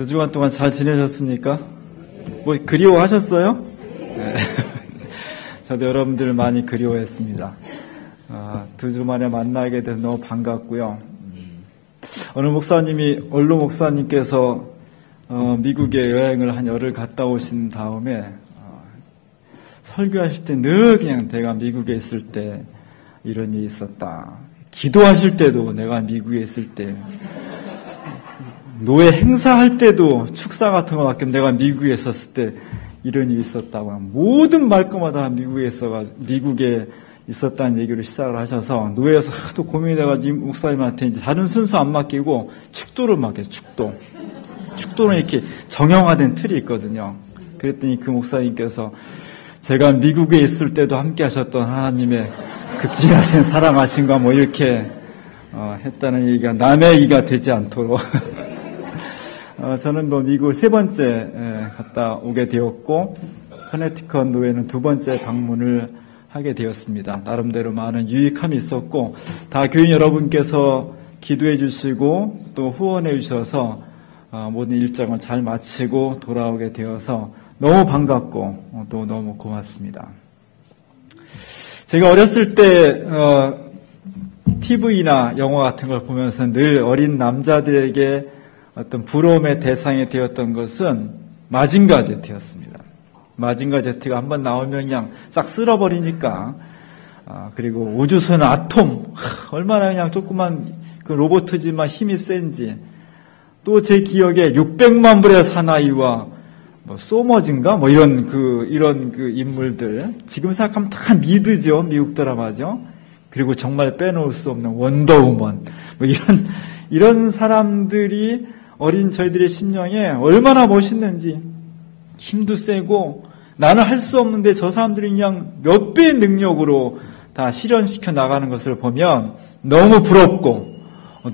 두 주간 동안 잘 지내셨습니까? 뭐 그리워하셨어요? 네. 저도 여러분들을 많이 그리워했습니다. 두 주 만에 만나게 돼서 너무 반갑고요. 오늘 원로 목사님께서 미국에 여행을 한 열흘 갔다 오신 다음에 설교하실 때 늘 그냥 내가 미국에 있을 때 이런 일이 있었다. 기도하실 때도 내가 미국에 있을 때, 노예 행사할 때도 축사 같은 거 맡기면 내가 미국에 있었을 때 이런 일이 있었다고, 모든 말거마다 미국에 있었다는 얘기를 시작을 하셔서 노예에서 하도 고민이 돼가지고 목사님한테 이제 다른 순서 안 맡기고 축도를 맡겨요. 축도는 이렇게 정형화된 틀이 있거든요. 그랬더니 그 목사님께서 제가 미국에 있을 때도 함께 하셨던 하나님의 극진하신 사랑하신가 뭐 이렇게 했다는 얘기가 남의 얘기가 되지 않도록 저는 미국을 세 번째 갔다 오게 되었고, 커네티컷 노예는 두 번째 방문을 하게 되었습니다. 나름대로 많은 유익함이 있었고, 다 교인 여러분께서 기도해 주시고 또 후원해 주셔서 모든 일정을 잘 마치고 돌아오게 되어서 너무 반갑고 또 너무 고맙습니다. 제가 어렸을 때 TV나 영화 같은 걸 보면서 늘 어린 남자들에게 어떤 부러움의 대상이 되었던 것은 마징가 제트였습니다. 마징가 제트가 한번 나오면 그냥 싹 쓸어버리니까, 그리고 우주선 아톰, 얼마나 그냥 조그만 그 로봇이지만 힘이 센지, 또 제 기억에 600만 불의 사나이와 소머즈인가 이런 인물들, 지금 생각하면 다 미드죠. 미국 드라마죠. 그리고 정말 빼놓을 수 없는 원더우먼, 이런 사람들이 어린 저희들의 심령에 얼마나 멋있는지, 힘도 세고 나는 할 수 없는데 저 사람들이 그냥 몇 배의 능력으로 다 실현시켜 나가는 것을 보면 너무 부럽고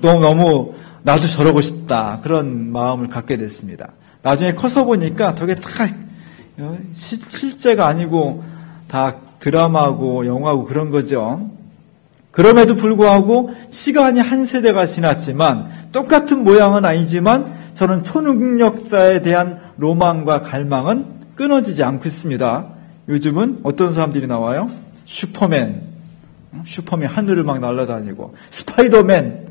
너무 나도 저러고 싶다, 그런 마음을 갖게 됐습니다. 나중에 커서 보니까 저게 다 실제가 아니고 다 드라마고 영화고 그런 거죠. 그럼에도 불구하고 시간이 한 세대가 지났지만 똑같은 모양은 아니지만 저는 초능력자에 대한 로망과 갈망은 끊어지지 않고 있습니다. 요즘은 어떤 사람들이 나와요? 슈퍼맨 하늘을 막 날아다니고, 스파이더맨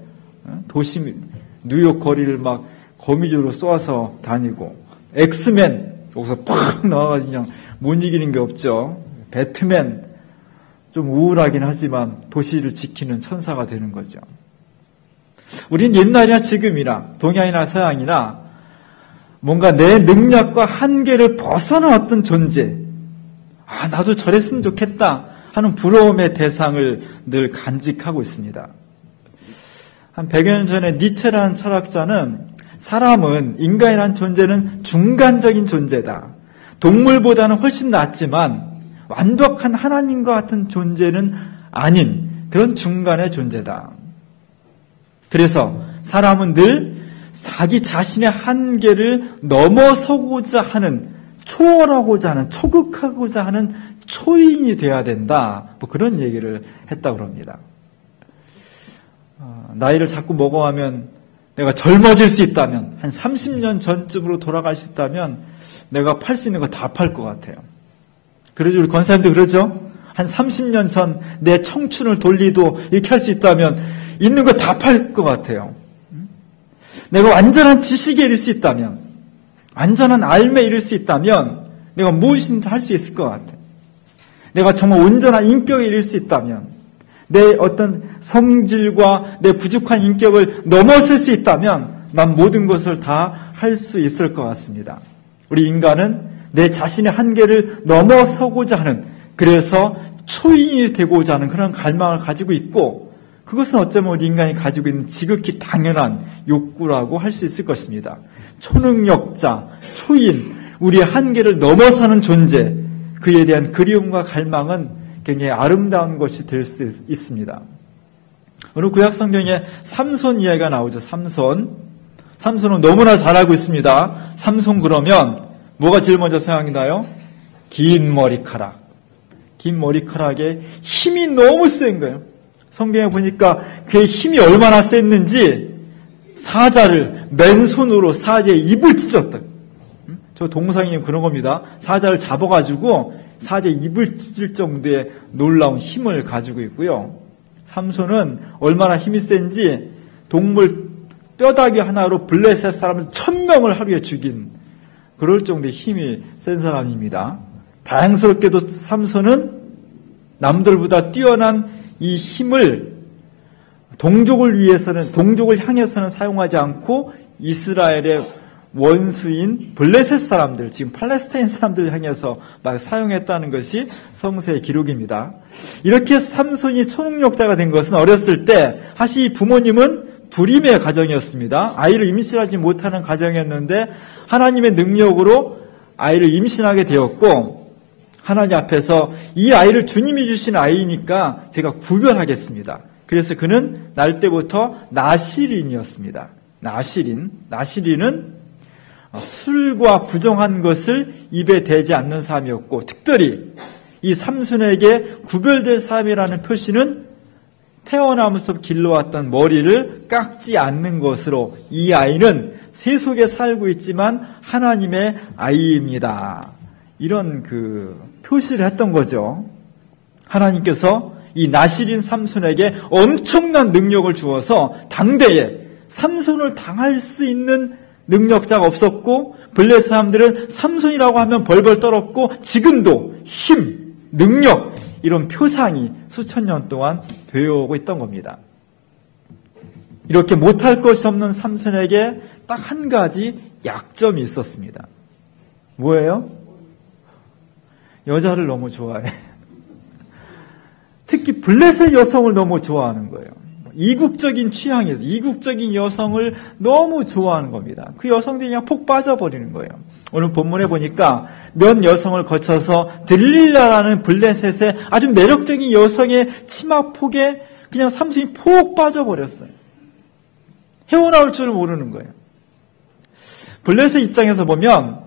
도시 뉴욕 거리를 막 거미줄로 쏘아서 다니고, 엑스맨 여기서 팍 나와가지고 그냥 못 이기는 게 없죠. 배트맨 좀 우울하긴 하지만 도시를 지키는 천사가 되는 거죠. 우린 옛날이나 지금이나 동양이나 서양이나 뭔가 내 능력과 한계를 벗어난 어떤 존재, 나도 저랬으면 좋겠다 하는 부러움의 대상을 늘 간직하고 있습니다. 한 100여 년 전에 니체라는 철학자는 인간이라는 존재는 중간적인 존재다. 동물보다는 훨씬 낫지만 완벽한 하나님과 같은 존재는 아닌 그런 중간의 존재다. 그래서 사람은 늘 자기 자신의 한계를 넘어서고자 하는, 초월하고자 하는, 초극하고자 하는 초인이 되어야 된다, 그런 얘기를 했다고 합니다. 나이를 자꾸 먹어가면, 내가 젊어질 수 있다면, 한 30년 전쯤으로 돌아갈 수 있다면 내가 팔 수 있는 거 다 팔 것 같아요. 그러죠. 우리 권사님도 그러죠. 한 30년 전 내 청춘을 돌리도 이렇게 할 수 있다면 있는 거 다 팔 것 같아요. 내가 완전한 지식에 이를 수 있다면, 완전한 알매에 이를 수 있다면 내가 무엇이든지 할 수 있을 것 같아요. 내가 정말 온전한 인격에 이를 수 있다면, 내 어떤 성질과 내 부족한 인격을 넘어설 수 있다면 난 모든 것을 다 할 수 있을 것 같습니다. 우리 인간은 내 자신의 한계를 넘어서고자 하는, 그래서 초인이 되고자 하는 그런 갈망을 가지고 있고, 그것은 어쩌면 우리 인간이 가지고 있는 지극히 당연한 욕구라고 할 수 있을 것입니다. 초능력자, 초인, 우리의 한계를 넘어서는 존재, 그에 대한 그리움과 갈망은 굉장히 아름다운 것이 될 수 있습니다. 오늘 구약 성경에 삼손 이야기가 나오죠. 삼손은 너무나 잘 알고 있습니다. 삼손 그러면 뭐가 제일 먼저 생각이 나요? 긴 머리카락. 긴 머리카락에 힘이 너무 센 거예요. 성경에 보니까 그의 힘이 얼마나 셌는지 사자를 맨손으로 사자의 입을 찢었다. 저 동상이 그런 겁니다. 사자를 잡아가지고 사자의 입을 찢을 정도의 놀라운 힘을 가지고 있고요. 삼손은 얼마나 힘이 센지 동물 뼈다귀 하나로 블레셋 사람을 1000명을 하루에 죽인 그럴 정도의 힘이 센 사람입니다. 다행스럽게도 삼손은 남들보다 뛰어난 이 힘을 동족을 향해서는 사용하지 않고 이스라엘의 원수인 블레셋 사람들, 지금 팔레스타인 사람들을 향해서 막 사용했다는 것이 성서의 기록입니다. 이렇게 삼손이 초능력자가 된 것은 어렸을 때 사실 부모님은 불임의 가정이었습니다. 아이를 임신하지 못하는 가정이었는데 하나님의 능력으로 아이를 임신하게 되었고 하나님 앞에서 이 아이를 주님이 주신 아이니까 제가 구별하겠습니다. 그래서 그는 날 때부터 나시린이었습니다. 나시린은 술과 부정한 것을 입에 대지 않는 사람이었고 특별히 이 삼손에게 구별된 사람이라는 표시는 태어나면서 길러왔던 머리를 깎지 않는 것으로 이 아이는 세속에 살고 있지만 하나님의 아이입니다. 이런 표시를 했던 거죠. 하나님께서 이 나시린 삼손에게 엄청난 능력을 주어서 당대에 삼손을 당할 수 있는 능력자가 없었고 블레셋 사람들은 삼손이라고 하면 벌벌 떨었고 지금도 힘, 능력 이런 표상이 수천 년 동안 되어오고 있던 겁니다. 이렇게 못할 것이 없는 삼손에게 딱 한 가지 약점이 있었습니다. 뭐예요? 여자를 너무 좋아해. 특히 블레셋 여성을 너무 좋아하는 거예요. 이국적인 취향이어서 이국적인 여성을 너무 좋아하는 겁니다. 그 여성들이 그냥 폭 빠져버리는 거예요. 오늘 본문에 보니까 몇 여성을 거쳐서 들릴라라는 블레셋의 아주 매력적인 여성의 치마폭에 그냥 삼손이 폭 빠져버렸어요. 헤어나올 줄 모르는 거예요. 블레셋 입장에서 보면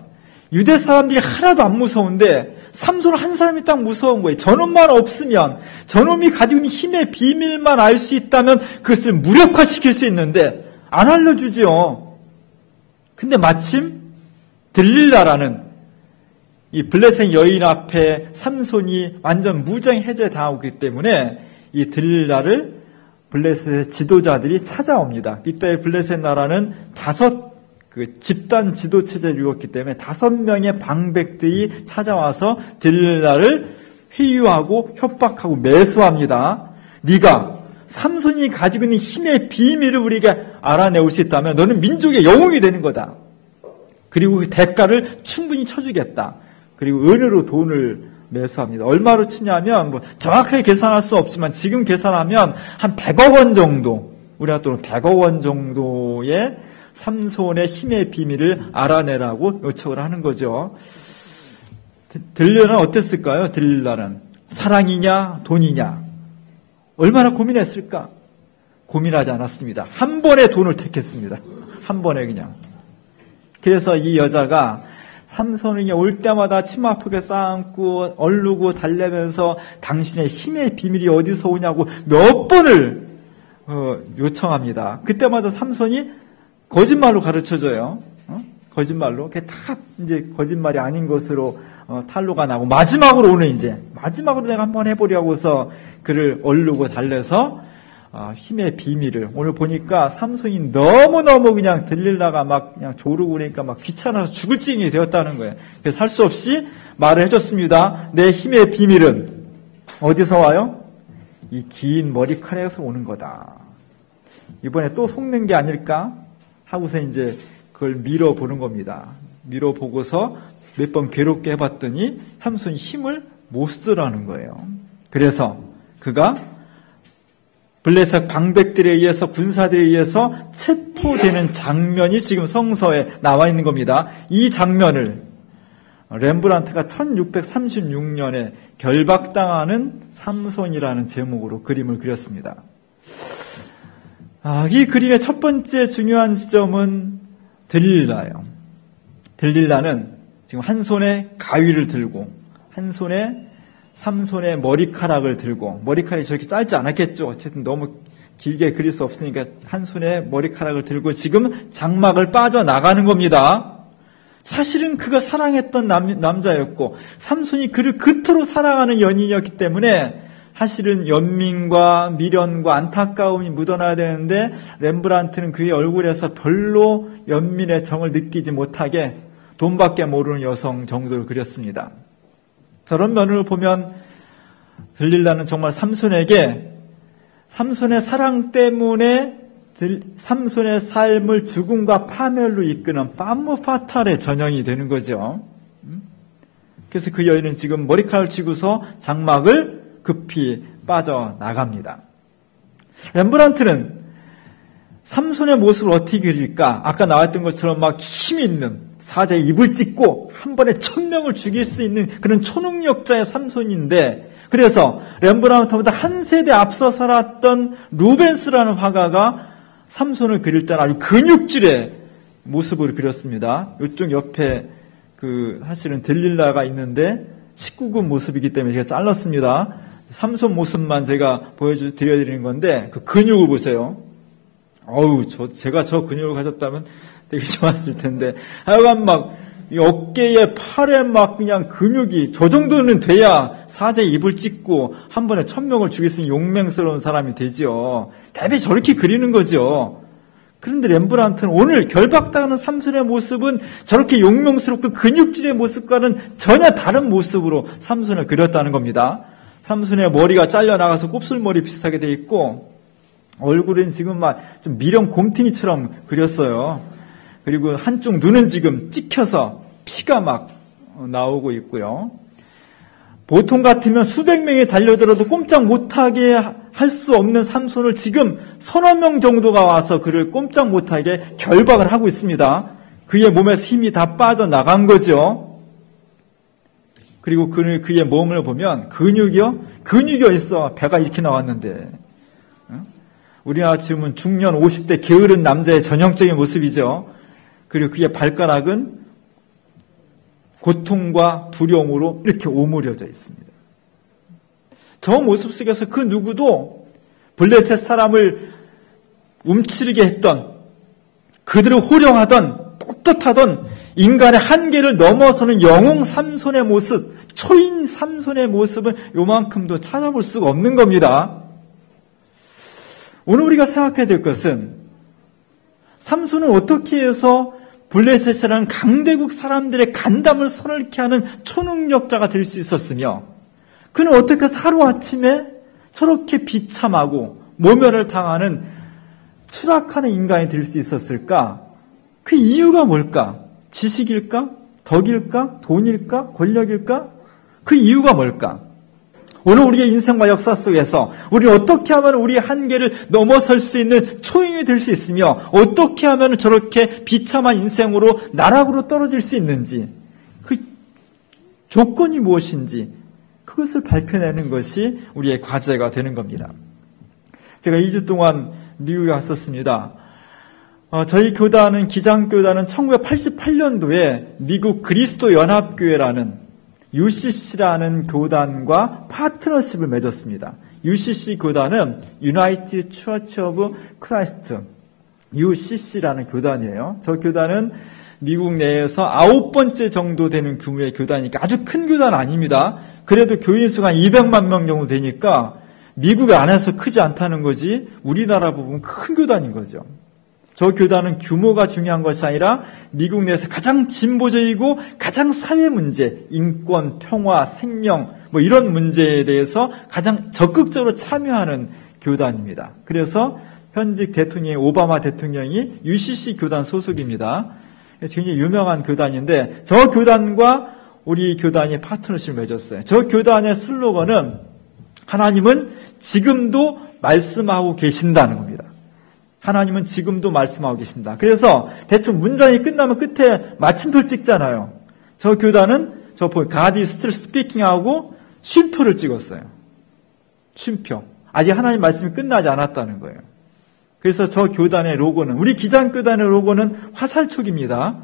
유대 사람들이 하나도 안 무서운데 삼손 한 사람이 딱 무서운 거예요. 저놈만 없으면 저놈이 가지고 있는 힘의 비밀만 알 수 있다면 그것을 무력화시킬 수 있는데 안 알려주죠. 근데 마침 들릴라라는 이 블레셋 여인 앞에 삼손이 완전 무장해제당하고 있기 때문에 이 들릴라를 블레셋의 지도자들이 찾아옵니다. 이때 블레셋 나라는 5 집단 지도 체제를 이뤘기 때문에 5명의 방백들이 찾아와서 들릴라를 회유하고 협박하고 매수합니다. 네가 삼손이 가지고 있는 힘의 비밀을 우리에게 알아내올 수 있다면 너는 민족의 영웅이 되는 거다. 그리고 그 대가를 충분히 쳐주겠다. 그리고 은으로 돈을 매수합니다. 얼마로 치냐면 정확하게 계산할 수 없지만 지금 계산하면 한 100억 원 정도, 우리가 또 100억 원 정도의 삼손의 힘의 비밀을 알아내라고 요청을 하는 거죠. 들릴라는 어땠을까요? 들릴라는 사랑이냐 돈이냐 얼마나 고민했을까? 고민하지 않았습니다. 한 번에 돈을 택했습니다. 한 번에 그냥. 그래서 이 여자가 삼손이 올 때마다 치마폭에 쌓아안고 얼르고 달래면서 당신의 힘의 비밀이 어디서 오냐고 몇 번을 요청합니다. 그때마다 삼손이 거짓말로 가르쳐줘요. 거짓말로. 그게 다 이제 거짓말이 아닌 것으로 탄로가 나고 마지막으로 내가 한번 해보려고서 그를 얼르고 달래서 힘의 비밀을 오늘 보니까 삼손이 너무너무 그냥 들릴라가 막 그냥 조르고 그러니까 막 귀찮아서 죽을 찡이 되었다는 거예요. 그래서 할 수 없이 말을 해줬습니다. 내 힘의 비밀은 어디서 와요? 이 긴 머리카락에서 오는 거다. 이번에 또 속는 게 아닐까? 하고서 이제 그걸 밀어보는 겁니다. 밀어보고서 몇 번 괴롭게 해봤더니 삼손이 힘을 못 쓰더라는 거예요. 그래서 그가 블레셋 방백들에 의해서 군사들에 의해서 체포되는 장면이 지금 성서에 나와 있는 겁니다. 이 장면을 렘브란트가 1636년에 결박당하는 삼손이라는 제목으로 그림을 그렸습니다. 이 그림의 첫 번째 중요한 지점은 들릴라예요. 들릴라는 지금 한 손에 가위를 들고 한 손에 삼손의 머리카락을 들고, 머리카락이 저렇게 짧지 않았겠죠. 어쨌든 너무 길게 그릴 수 없으니까 한 손에 머리카락을 들고 지금 장막을 빠져나가는 겁니다. 사실은 그가 사랑했던 남자였고 삼손이 그를 그토록 사랑하는 연인이었기 때문에 사실은 연민과 미련과 안타까움이 묻어나야 되는데 렘브란트는 그의 얼굴에서 별로 연민의 정을 느끼지 못하게 돈밖에 모르는 여성 정도를 그렸습니다. 저런 면을 보면 들릴라는 정말 삼손에게 삼손의 사랑 때문에 삼손의 삶을 죽음과 파멸로 이끄는 파무 파탈의 전형이 되는 거죠. 그래서 그 여인은 지금 머리카락을 쥐고서 장막을 급히 빠져나갑니다. 렘브란트는 삼손의 모습을 어떻게 그릴까? 아까 나왔던 것처럼 막 힘 있는 사자의 입을 찢고 한 번에 1000명을 죽일 수 있는 그런 초능력자의 삼손인데, 그래서 렘브란트보다 한 세대 앞서 살았던 루벤스라는 화가가 삼손을 그릴 때는 아주 근육질의 모습을 그렸습니다. 이쪽 옆에 사실은 들릴라가 있는데 19금 모습이기 때문에 제가 잘랐습니다. 삼손 모습만 제가 보여드리는 건데 그 근육을 보세요. 제가 저 근육을 가졌다면 되게 좋았을 텐데, 하여간 막 어깨에 팔에 막 그냥 근육이 저 정도는 돼야 사자의 입을 찢고 한 번에 1000명을 죽일 수 있는 용맹스러운 사람이 되죠. 대비 저렇게 그리는 거죠. 그런데 렘브란트는 오늘 결박당하는 삼손의 모습은 저렇게 용맹스럽고 근육질의 모습과는 전혀 다른 모습으로 삼손을 그렸다는 겁니다. 삼손의 머리가 잘려나가서 곱슬머리 비슷하게 돼 있고 얼굴은 지금 막 좀 미령 곰탱이처럼 그렸어요. 그리고 한쪽 눈은 지금 찍혀서 피가 막 나오고 있고요. 보통 같으면 수백 명이 달려들어도 꼼짝 못하게 할 수 없는 삼손을 지금 서너 명 정도가 와서 그를 꼼짝 못하게 결박을 하고 있습니다. 그의 몸에서 힘이 다 빠져나간 거죠. 그리고 그의 몸을 보면 근육이 어딨어. 배가 이렇게 나왔는데. 우리나라 지금은 중년 50대 게으른 남자의 전형적인 모습이죠. 그리고 그의 발가락은 고통과 두려움으로 이렇게 오므려져 있습니다. 저 모습 속에서 그 누구도 블레셋 사람을 움츠리게 했던, 그들을 호령하던 떳떳하던 인간의 한계를 넘어서는 영웅 삼손의 모습, 초인 삼손의 모습은 요만큼도 찾아볼 수가 없는 겁니다. 오늘 우리가 생각해야 될 것은 삼손은 어떻게 해서 블레셋이라는 강대국 사람들의 간담을 서늘케 하는 초능력자가 될 수 있었으며, 그는 어떻게 해서 하루아침에 저렇게 비참하고 모멸을 당하는 추락하는 인간이 될 수 있었을까? 그 이유가 뭘까? 지식일까? 덕일까? 돈일까? 권력일까? 그 이유가 뭘까? 오늘 우리의 인생과 역사 속에서 우리는 어떻게 하면 우리의 한계를 넘어설 수 있는 초인이 될 수 있으며, 어떻게 하면 저렇게 비참한 인생으로 나락으로 떨어질 수 있는지, 그 조건이 무엇인지 그것을 밝혀내는 것이 우리의 과제가 되는 겁니다. 제가 2주 동안 미국에 갔었습니다. 저희 교단은, 기장교단은 1988년도에 미국 그리스도 연합교회라는 UCC라는 교단과 파트너십을 맺었습니다. UCC 교단은 United Church of Christ, UCC라는 교단이에요. 저 교단은 미국 내에서 9번째 정도 되는 규모의 교단이니까 아주 큰 교단 아닙니다. 그래도 교인 수가 200만 명 정도 되니까 미국 안에서 크지 않다는 거지 우리나라 부분 큰 교단인 거죠. 저 교단은 규모가 중요한 것이 아니라 미국 내에서 가장 진보적이고 가장 사회 문제, 인권, 평화, 생명 이런 문제에 대해서 가장 적극적으로 참여하는 교단입니다. 그래서 현직 대통령이 오바마 대통령이 UCC 교단 소속입니다. 굉장히 유명한 교단인데 저 교단과 우리 교단이 파트너십을 맺었어요. 저 교단의 슬로건은 하나님은 지금도 말씀하고 계신다는 겁니다. 하나님은 지금도 말씀하고 계신다. 그래서 대충 문장이 끝나면 끝에 마침표를 찍잖아요. 저 교단은 God is still speaking하고 쉼표를 찍었어요. 쉼표. 아직 하나님 말씀이 끝나지 않았다는 거예요. 그래서 저 교단의 로고는, 우리 기장교단의 로고는 화살촉입니다.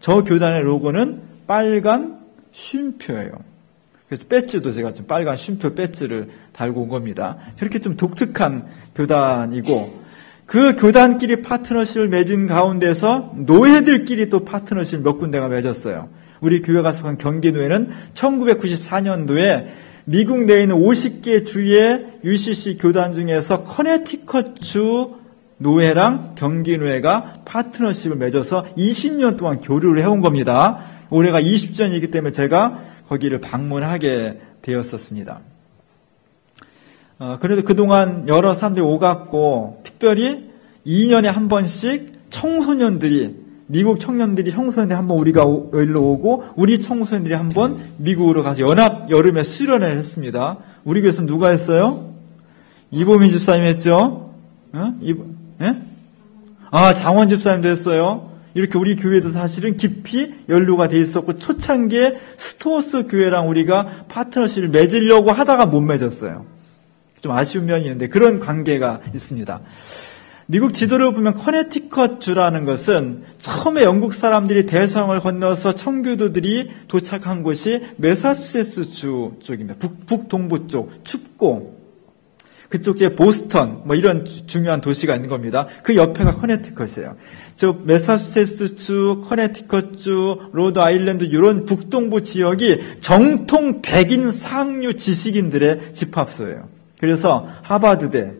저 교단의 로고는 빨간 쉼표예요. 그래서 배지도 제가 지금 빨간 쉼표 배지를 달고 온 겁니다. 저렇게 좀 독특한 교단이고, 그 교단끼리 파트너십을 맺은 가운데서 노예들끼리 또 파트너십 몇 군데가 맺었어요. 우리 교회가 속한 경기노예는 1994년도에 미국 내에 있는 50개 주의 UCC 교단 중에서 커네티컷주 노예랑 경기노예가 파트너십을 맺어서 20년 동안 교류를 해온 겁니다. 올해가 20주년이기 때문에 제가 거기를 방문하게 되었었습니다. 그래도 그동안 여러 사람들이 오갔고, 특별히 2년에 한 번씩 청소년들이, 미국 청년들이 한번 우리가 여기로 오고, 우리 청소년들이 한번 미국으로 가서 연합 여름에 수련회를 했습니다. 우리 교회에서는 누가 했어요? 이보민 집사님 했죠? 예? 장원 집사님도 했어요. 이렇게 우리 교회도 사실은 깊이 연루가 돼 있었고, 초창기에 스토어스 교회랑 우리가 파트너십을 맺으려고 하다가 못 맺었어요. 좀 아쉬운 면이 있는데 그런 관계가 있습니다. 미국 지도를 보면 커네티컷 주라는 것은 처음에 영국 사람들이 대서양을 건너서 청교도들이 도착한 곳이 매사추세츠 주 쪽입니다. 북동부 쪽, 춥고 그쪽에 보스턴 이런 중요한 도시가 있는 겁니다. 그 옆에가 커네티컷이에요. 즉 매사추세츠주, 커네티컷주, 로드 아일랜드 이런 북동부 지역이 정통 백인 상류 지식인들의 집합소예요. 그래서 하버드대,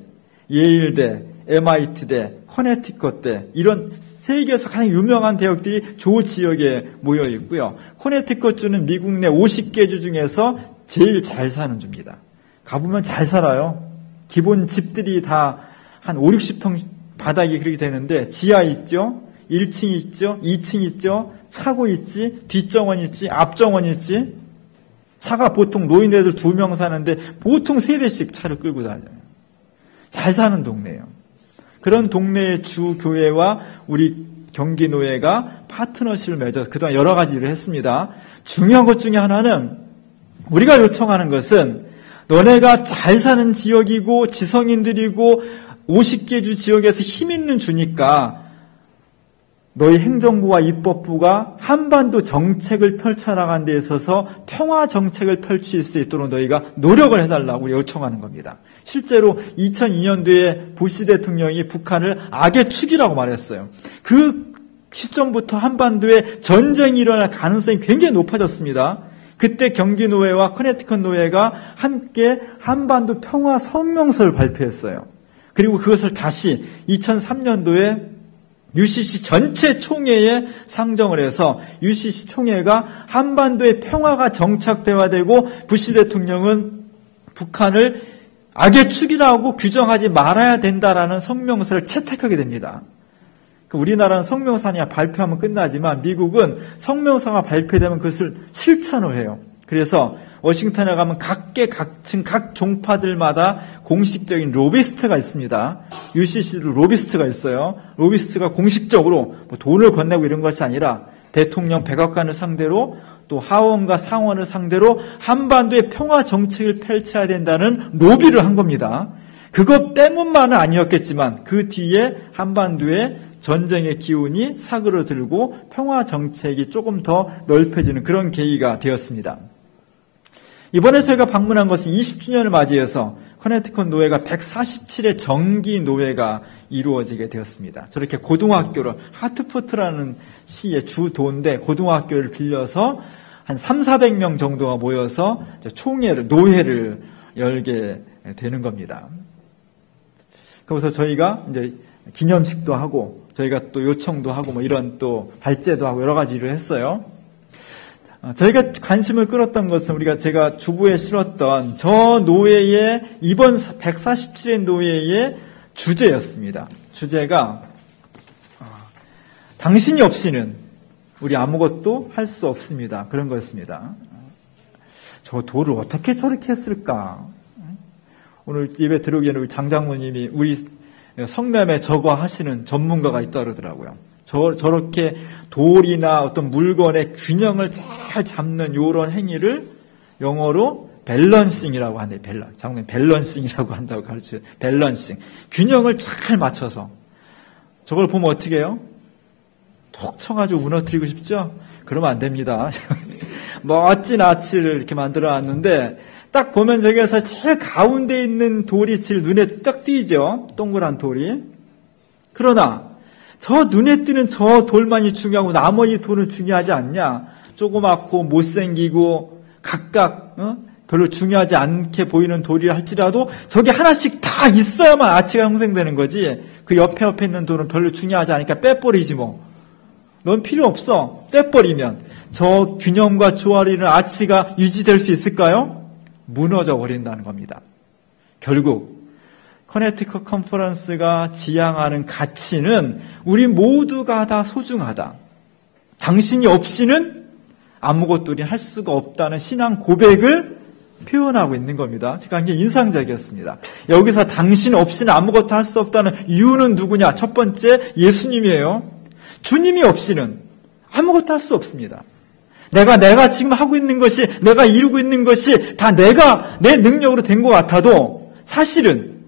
예일대, MIT대, 커네티컷대 이런 세계에서 가장 유명한 대학들이 조 지역에 모여 있고요. 커네티컷주는 미국 내 50개 주 중에서 제일 잘 사는 주입니다. 가보면 잘 살아요. 기본 집들이 다 한 5, 60평 바닥이 그렇게 되는데 지하 있죠, 1층 있죠, 2층 있죠, 차고 있지, 뒷정원 있지, 앞정원 있지. 차가 보통 노인네들 2명 사는데 보통 3대씩 차를 끌고 다녀요. 잘 사는 동네예요. 그런 동네의 주 교회와 우리 경기노예가 파트너십을 맺어서 그동안 여러 가지 일을 했습니다. 중요한 것 중에 하나는 우리가 요청하는 것은 너네가 잘 사는 지역이고 지성인들이고 50개 주 지역에서 힘 있는 주니까 너희 행정부와 입법부가 한반도 정책을 펼쳐나가는 데 있어서 평화 정책을 펼칠 수 있도록 너희가 노력을 해달라고 요청하는 겁니다. 실제로 2002년도에 부시 대통령이 북한을 악의 축이라고 말했어요. 그 시점부터 한반도에 전쟁이 일어날 가능성이 굉장히 높아졌습니다. 그때 경기노예와 커네티컷 노예가 함께 한반도 평화 성명서를 발표했어요. 그리고 그것을 다시 2003년도에 UCC 전체 총회에 상정을 해서 UCC 총회가 한반도의 평화가 정착돼야 되고 부시 대통령은 북한을 악의 축이라고 규정하지 말아야 된다라는 성명서를 채택하게 됩니다. 우리나라는 성명서 그냥 발표하면 끝나지만 미국은 성명서가 발표되면 그것을 실천을 해요. 그래서 워싱턴에 가면 각층, 각 종파들마다 공식적인 로비스트가 있습니다. UCC도 로비스트가 있어요. 로비스트가 공식적으로 돈을 건네고 이런 것이 아니라 대통령 백악관을 상대로 또 하원과 상원을 상대로 한반도의 평화 정책을 펼쳐야 된다는 로비를 한 겁니다. 그것 때문만은 아니었겠지만 그 뒤에 한반도에 전쟁의 기운이 사그러들고 평화 정책이 조금 더 넓혀지는 그런 계기가 되었습니다. 이번에 저희가 방문한 것은 20주년을 맞이해서 커네티컷 노예가 147의 정기 노예가 이루어지게 되었습니다. 저렇게 고등학교를, 하트포트라는 시의 주도인데 고등학교를 빌려서 한 300~400명 정도가 모여서 노회를 열게 되는 겁니다. 그래서 저희가 이제 기념식도 하고 저희가 또 요청도 하고 이런 또 발제도 하고 여러 가지 일을 했어요. 저희가 관심을 끌었던 것은 제가 주부에 실었던 저 노예의 이번 147의 노예의 주제였습니다. 주제가 당신이 없이는 우리 아무것도 할 수 없습니다. 그런 거였습니다. 저 도를 어떻게 저렇게 했을까? 오늘 예배 들어오기 전에 우리 장장모님이 우리 성남에 저거 하시는 전문가가 있다 그러더라고요. 저렇게 돌이나 어떤 물건의 균형을 잘 잡는 이런 행위를 영어로 밸런싱이라고 하네요. 장모님 밸런싱이라고 한다고 가르쳐요. 밸런싱. 균형을 잘 맞춰서. 저걸 보면 어떻게 해요? 톡 쳐가지고 무너뜨리고 싶죠? 그러면 안 됩니다. 멋진 아치를 이렇게 만들어 놨는데 딱 보면 저기에서 제일 가운데 있는 돌이 제일 눈에 딱 띄죠. 동그란 돌이. 그러나 저 눈에 띄는 저 돌만이 중요하고 나머지 돌은 중요하지 않냐? 조그맣고 못생기고 각각 별로 중요하지 않게 보이는 돌이라 할지라도 저게 하나씩 다 있어야만 아치가 형성되는 거지. 그 옆에 있는 돌은 별로 중요하지 않으니까 빼버리지 뭐. 넌 필요 없어. 빼버리면 저 균형과 조화를 이루는 아치가 유지될 수 있을까요? 무너져 버린다는 겁니다. 결국 커네티컷 컨퍼런스가 지향하는 가치는 우리 모두가 다 소중하다. 당신이 없이는 아무것도 우리는 할 수가 없다는 신앙 고백을 표현하고 있는 겁니다. 제가 굉장히 인상적이었습니다. 여기서 당신 없이는 아무것도 할 수 없다는 이유는 누구냐? 첫 번째 예수님이에요. 주님이 없이는 아무것도 할 수 없습니다. 내가 지금 하고 있는 것이, 내가 이루고 있는 것이 다 내가 내 능력으로 된 것 같아도 사실은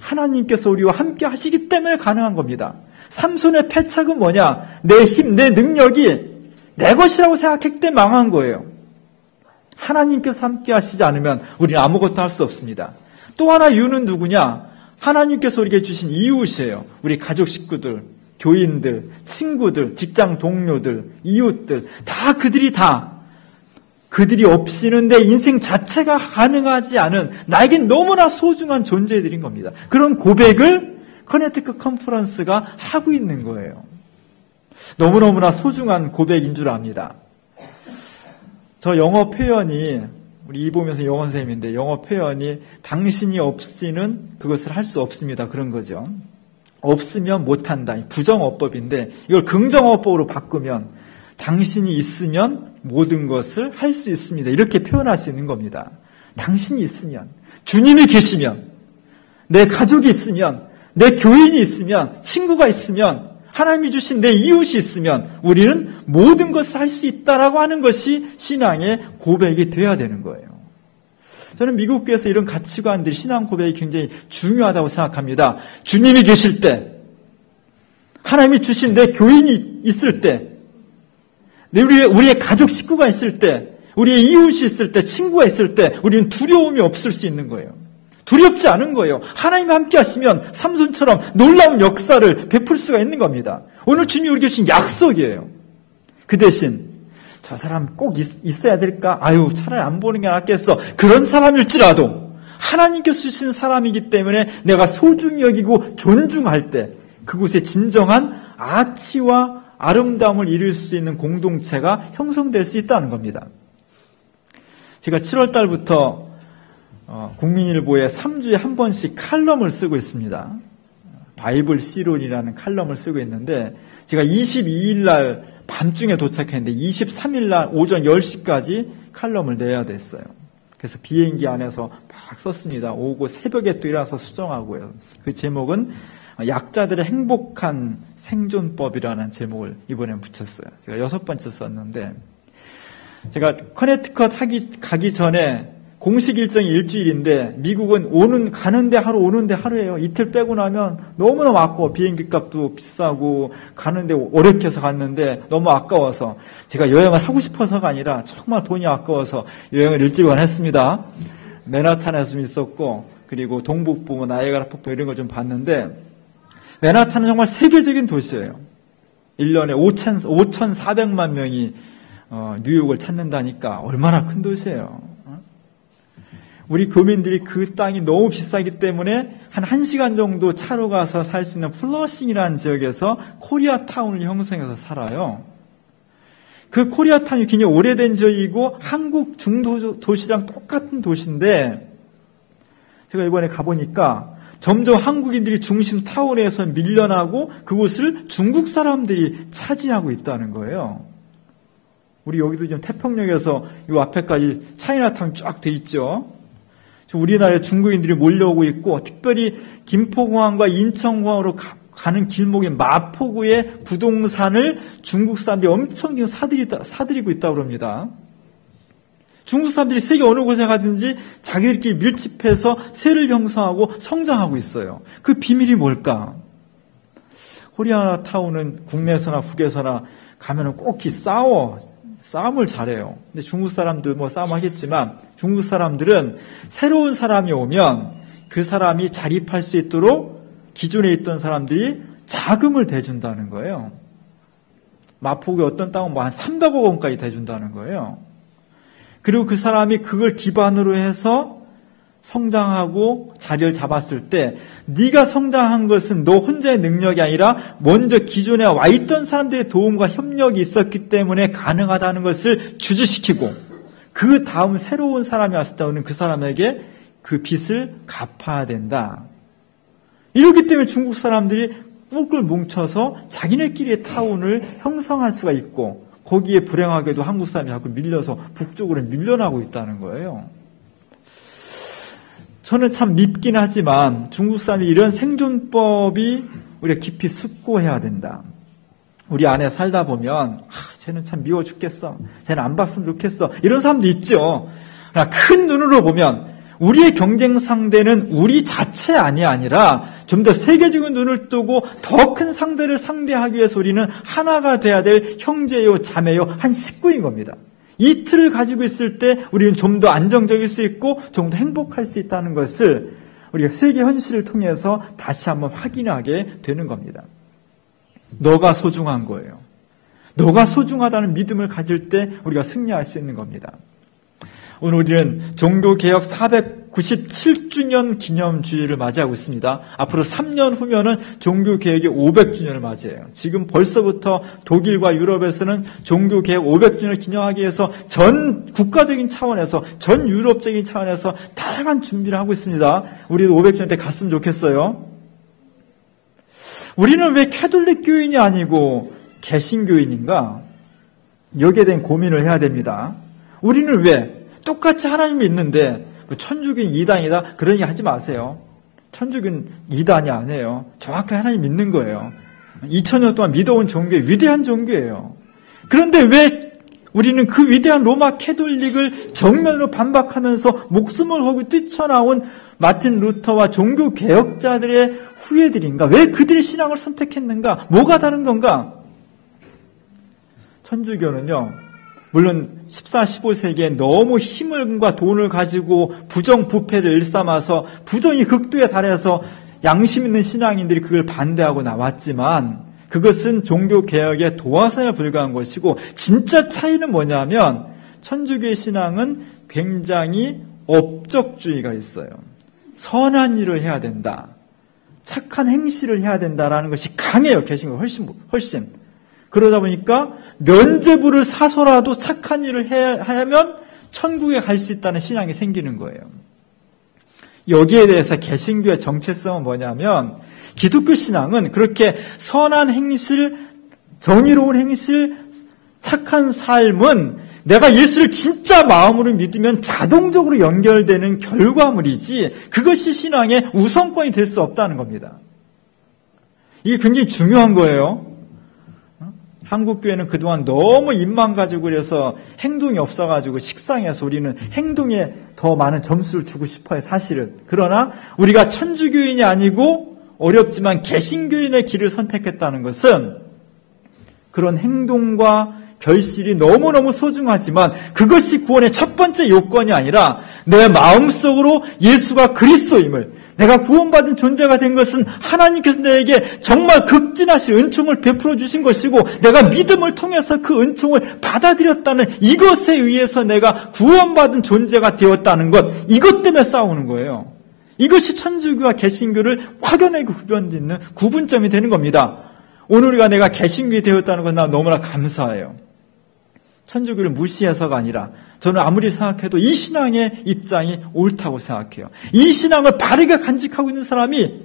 하나님께서 우리와 함께 하시기 때문에 가능한 겁니다. 삼손의 패착은 뭐냐? 내 힘, 내 능력이 내 것이라고 생각했기 때문에 망한 거예요. 하나님께서 함께 하시지 않으면 우리는 아무것도 할 수 없습니다. 또 하나 이유는 누구냐? 하나님께서 우리에게 주신 이웃이에요. 우리 가족 식구들, 교인들, 친구들, 직장 동료들, 이웃들, 그들이 없이는 내 인생 자체가 가능하지 않은 나에겐 너무나 소중한 존재들인 겁니다. 그런 고백을 커네티컷 컨퍼런스가 하고 있는 거예요. 너무너무나 소중한 고백인 줄 압니다. 저 영어 표현이, 우리 이보면서 영어 선생님인데 영어 표현이 당신이 없이는 그것을 할 수 없습니다. 그런 거죠. 없으면 못한다. 부정어법인데 이걸 긍정어법으로 바꾸면 당신이 있으면 모든 것을 할 수 있습니다. 이렇게 표현할 수 있는 겁니다. 당신이 있으면, 주님이 계시면, 내 가족이 있으면, 내 교인이 있으면, 친구가 있으면, 하나님이 주신 내 이웃이 있으면 우리는 모든 것을 할 수 있다라고 하는 것이 신앙의 고백이 되어야 되는 거예요. 저는 미국 교회에서 이런 가치관들이 신앙 고백이 굉장히 중요하다고 생각합니다. 주님이 계실 때, 하나님이 주신 내 교인이 있을 때, 우리의 가족 식구가 있을 때, 우리의 이웃이 있을 때, 친구가 있을 때 우리는 두려움이 없을 수 있는 거예요. 두렵지 않은 거예요. 하나님이 함께 하시면 삼손처럼 놀라운 역사를 베풀 수가 있는 겁니다. 오늘 주님이 우리에게 주신 약속이에요. 그 대신 저 사람 꼭 있어야 될까? 차라리 안 보는 게 낫겠어. 그런 사람일지라도 하나님께서 주신 사람이기 때문에 내가 소중히 여기고 존중할 때 그곳에 진정한 아치와 아름다움을 이룰 수 있는 공동체가 형성될 수 있다는 겁니다. 제가 7월 달부터 국민일보에 3주에 한 번씩 칼럼을 쓰고 있습니다. 바이블 씨론이라는 칼럼을 쓰고 있는데 제가 22일 날 밤중에 도착했는데 23일 날 오전 10시까지 칼럼을 내야 됐어요. 그래서 비행기 안에서 막 썼습니다. 오고 새벽에 또 일어나서 수정하고요. 그 제목은 약자들의 행복한 생존법이라는 제목을 이번에 붙였어요. 제가 6번째 썼는데 제가 커네티컷 가기 전에 공식 일정이 일주일인데 미국은 가는데 하루 오는데 하루예요. 이틀 빼고 나면 너무너무 아까워. 비행기 값도 비싸고 가는데 어렵게 해서 갔는데 너무 아까워서 제가 여행을 하고 싶어서가 아니라 정말 돈이 아까워서 여행을 일찍은 했습니다. 맨하탄에서 좀 있었고 그리고 동북부 나이아가라 폭포 이런 거 좀 봤는데 맨하탄은 정말 세계적인 도시예요. 1년에 5,400만 명이 뉴욕을 찾는다니까 얼마나 큰 도시예요. 우리 교민들이 그 땅이 너무 비싸기 때문에 한 1시간 정도 차로 가서 살 수 있는 플러싱이라는 지역에서 코리아타운을 형성해서 살아요. 그 코리아타운이 굉장히 오래된 지역이고 한국 중도시랑 똑같은 도시인데 제가 이번에 가보니까 점점 한국인들이 중심 타운에서 밀려나고 그곳을 중국 사람들이 차지하고 있다는 거예요. 우리 여기도 지금 태평역에서 이 앞에까지 차이나타운 쫙 돼 있죠. 우리나라에 중국인들이 몰려오고 있고 특별히 김포공항과 인천공항으로 가는 길목에 마포구의 부동산을 중국 사람들이 엄청 사들이고 있다고 합니다. 중국 사람들이 세계 어느 곳에 가든지 자기들끼리 밀집해서 세를 형성하고 성장하고 있어요. 그 비밀이 뭘까? 코리아타운은 국내에서나 국외에서나 가면은 꼭 싸워. 싸움을 잘해요. 근데 중국 사람도 뭐 싸움하겠지만 중국 사람들은 새로운 사람이 오면 그 사람이 자립할 수 있도록 기존에 있던 사람들이 자금을 대준다는 거예요. 마포구에 어떤 땅은 뭐 한 300억 원까지 대준다는 거예요. 그리고 그 사람이 그걸 기반으로 해서 성장하고 자리를 잡았을 때 네가 성장한 것은 너 혼자의 능력이 아니라 먼저 기존에 와 있던 사람들의 도움과 협력이 있었기 때문에 가능하다는 것을 주지시키고 그 다음 새로운 사람이 왔을 때는 그 사람에게 그 빚을 갚아야 된다. 이렇기 때문에 중국 사람들이 꾹꾹 뭉쳐서 자기네끼리의 타운을 형성할 수가 있고 거기에 불행하게도 한국 사람이 자꾸 밀려서 북쪽으로 밀려나고 있다는 거예요. 저는 참 밉긴 하지만 중국 사람이 이런 생존법이 우리가 깊이 숙고해야 된다. 우리 안에 살다 보면 쟤는 참 미워 죽겠어. 쟤는 안 봤으면 좋겠어. 이런 사람도 있죠. 그러나 큰 눈으로 보면 우리의 경쟁 상대는 우리 자체 아니라 좀 더 세계적인 눈을 뜨고 더 큰 상대를 상대하기 위해서 우리는 하나가 돼야 될 형제요 자매요 한 식구인 겁니다. 이 틀을 가지고 있을 때 우리는 좀 더 안정적일 수 있고 좀 더 행복할 수 있다는 것을 우리가 세계 현실을 통해서 다시 한번 확인하게 되는 겁니다. 너가 소중한 거예요. 너가 소중하다는 믿음을 가질 때 우리가 승리할 수 있는 겁니다. 오늘 우리는 종교개혁 497주년 기념주의를 맞이하고 있습니다. 앞으로 3년 후면은 종교개혁의 500주년을 맞이해요. 지금 벌써부터 독일과 유럽에서는 종교개혁 500주년을 기념하기 위해서 전 국가적인 차원에서, 전 유럽적인 차원에서 다양한 준비를 하고 있습니다. 우리도 500주년 때 갔으면 좋겠어요. 우리는 왜 캐톨릭 교인이 아니고 개신교인인가? 여기에 대한 고민을 해야 됩니다. 우리는 왜 똑같이 하나님이 있는데 천주교인 2단이다 그런 얘기 하지 마세요. 천주교는 2단이 아니에요. 정확히 하나님 믿는 거예요. 2000년 동안 믿어온 종교의 위대한 종교예요. 그런데 왜 우리는 그 위대한 로마 캐톨릭을 정면으로 반박하면서 목숨을 걸고 뛰쳐나온 마틴 루터와 종교 개혁자들의 후예들인가? 왜 그들의 신앙을 선택했는가? 뭐가 다른 건가? 천주교는요, 물론 14, 15세기에 너무 힘과 돈을 가지고 부정부패를 일삼아서 부정이 극도에 달해서 양심 있는 신앙인들이 그걸 반대하고 나왔지만 그것은 종교개혁의 도화선에 불과한 것이고 진짜 차이는 뭐냐면 천주교의 신앙은 굉장히 업적주의가 있어요. 선한 일을 해야 된다. 착한 행실을 해야 된다라는 것이 강해요. 개신교 훨씬. 그러다 보니까 면죄부를 사서라도 착한 일을 하면 천국에 갈 수 있다는 신앙이 생기는 거예요. 여기에 대해서 개신교의 정체성은 뭐냐면 기독교 신앙은 그렇게 선한 행실, 정의로운 행실, 착한 삶은 내가 예수를 진짜 마음으로 믿으면 자동적으로 연결되는 결과물이지 그것이 신앙의 우선권이 될 수 없다는 겁니다. 이게 굉장히 중요한 거예요. 한국교회는 그동안 너무 입만 가지고 그래서 행동이 없어가지고 식상해서 우리는 행동에 더 많은 점수를 주고 싶어요, 사실은. 그러나 우리가 천주교인이 아니고 어렵지만 개신교인의 길을 선택했다는 것은 그런 행동과 결실이 너무너무 소중하지만 그것이 구원의 첫 번째 요건이 아니라 내 마음속으로 예수가 그리스도임을, 내가 구원받은 존재가 된 것은 하나님께서 내게 정말 극진하신 은총을 베풀어 주신 것이고 내가 믿음을 통해서 그 은총을 받아들였다는 이것에 의해서 내가 구원받은 존재가 되었다는 것, 이것 때문에 싸우는 거예요. 이것이 천주교와 개신교를 확연하게 구별짓는 구분점이 되는 겁니다. 오늘 우리가 내가 개신교이 되었다는 건 나 너무나 감사해요. 천주교를 무시해서가 아니라 저는 아무리 생각해도 이 신앙의 입장이 옳다고 생각해요. 이 신앙을 바르게 간직하고 있는 사람이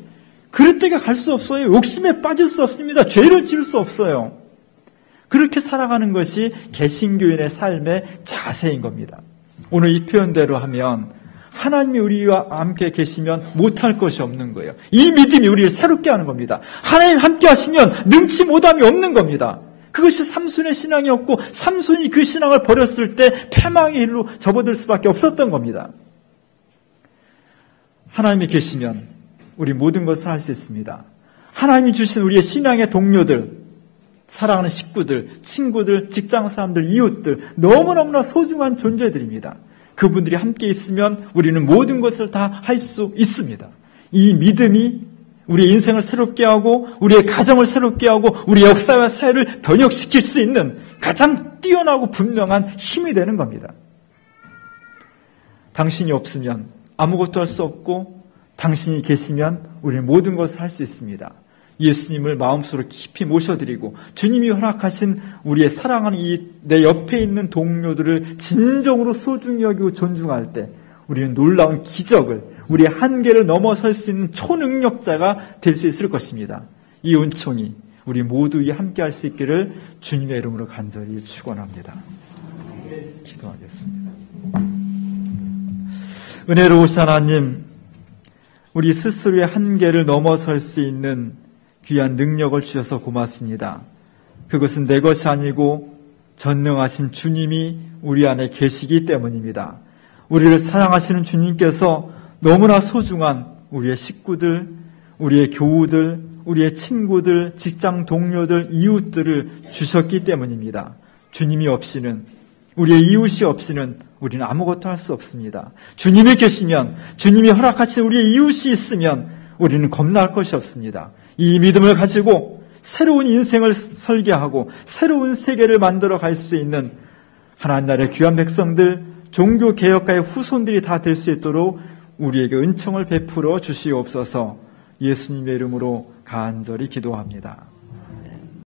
그럴 때가 갈 수 없어요. 욕심에 빠질 수 없습니다. 죄를 지을 수 없어요. 그렇게 살아가는 것이 개신교인의 삶의 자세인 겁니다. 오늘 이 표현대로 하면 하나님이 우리와 함께 계시면 못할 것이 없는 거예요. 이 믿음이 우리를 새롭게 하는 겁니다. 하나님 함께 하시면 능치 못함이 없는 겁니다. 그것이 삼손의 신앙이었고 삼손이 그 신앙을 버렸을 때 패망의 일로 접어들 수밖에 없었던 겁니다. 하나님이 계시면 우리 모든 것을 할 수 있습니다. 하나님이 주신 우리의 신앙의 동료들, 사랑하는 식구들, 친구들, 직장 사람들, 이웃들, 너무너무나 소중한 존재들입니다. 그분들이 함께 있으면 우리는 모든 것을 다 할 수 있습니다. 이 믿음이 우리의 인생을 새롭게 하고 우리의 가정을 새롭게 하고 우리의 역사와 사회를 변혁시킬 수 있는 가장 뛰어나고 분명한 힘이 되는 겁니다. 당신이 없으면 아무것도 할 수 없고 당신이 계시면 우리는 모든 것을 할 수 있습니다. 예수님을 마음속으로 깊이 모셔드리고 주님이 허락하신 우리의 사랑하는 내 옆에 있는 동료들을 진정으로 소중히 여기고 존중할 때 우리는 놀라운 기적을, 우리의 한계를 넘어설 수 있는 초능력자가 될 수 있을 것입니다. 이 은총이 우리 모두 위에 함께 할 수 있기를 주님의 이름으로 간절히 축원합니다. 기도하겠습니다. 은혜로우신 하나님, 우리 스스로의 한계를 넘어설 수 있는 귀한 능력을 주셔서 고맙습니다. 그것은 내 것이 아니고 전능하신 주님이 우리 안에 계시기 때문입니다. 우리를 사랑하시는 주님께서 너무나 소중한 우리의 식구들, 우리의 교우들, 우리의 친구들, 직장 동료들, 이웃들을 주셨기 때문입니다. 주님이 없이는, 우리의 이웃이 없이는 우리는 아무것도 할 수 없습니다. 주님이 계시면, 주님이 허락하신 우리의 이웃이 있으면 우리는 겁날 것이 없습니다. 이 믿음을 가지고 새로운 인생을 설계하고 새로운 세계를 만들어 갈 수 있는 하나님 나라의 귀한 백성들, 종교개혁가의 후손들이 다 될 수 있도록 우리에게 은총을 베풀어 주시옵소서. 예수님의 이름으로 간절히 기도합니다.